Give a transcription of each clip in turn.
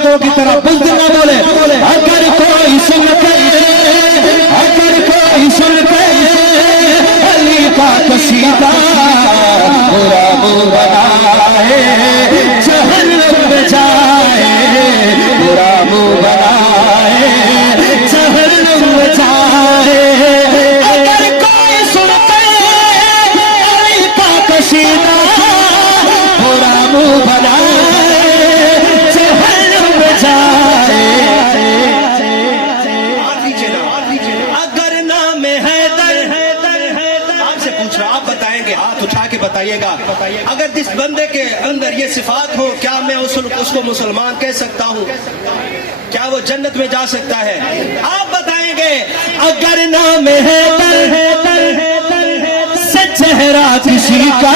पागलों की तरह बुज़दिल न बोले। अगर कोई सुन के अली का कसीदा बुरा मुंह बनाए, जहन्नम में जाए, बुरा मुंह बनाए, जहन्नम में जाए। अगर कोई सुन के अली का कसीदा बुरा मुंह बनाए, जहन्नम में जाए। अगर नाम हैदर, आपसे पूछ रहा, आप बताएंगे, हाथ उठा के बताइएगा, अगर जिस बंदे के अंदर ये सिफात हो, क्या मैं उसको मुसलमान कह सकता हूँ? क्या वो जन्नत में जा सकता है? आप बताएंगे। अगर नाम हैदर से चेहरा किसी का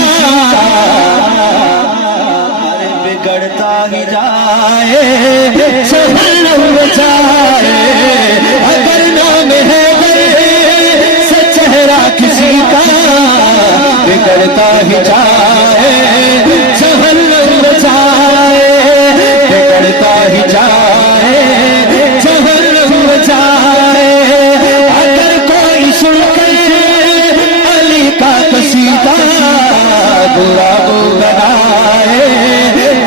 बिगड़ता ही जाए, जहन्नम में जाए। अगर नाम हैदर से चेहरा किसी का बिगड़ता ही जाए, जहन्नम में जाए, बिगड़ता ही जाए, जहन्नम में जाए। अगर कोई सुनकर अली का कसीदा बुरा बनाए,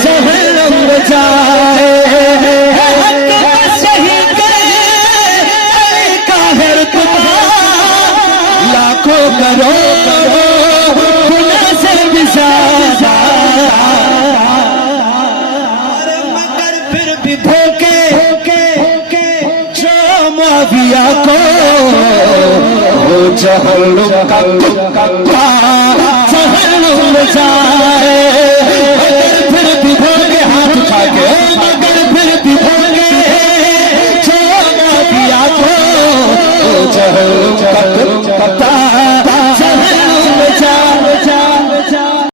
जहन्नम में जाए। लाखों करो गुनाह से भी ज्यादा, मगर फिर भी धोखे जो मुआविया को वो जहन्नम में जाए।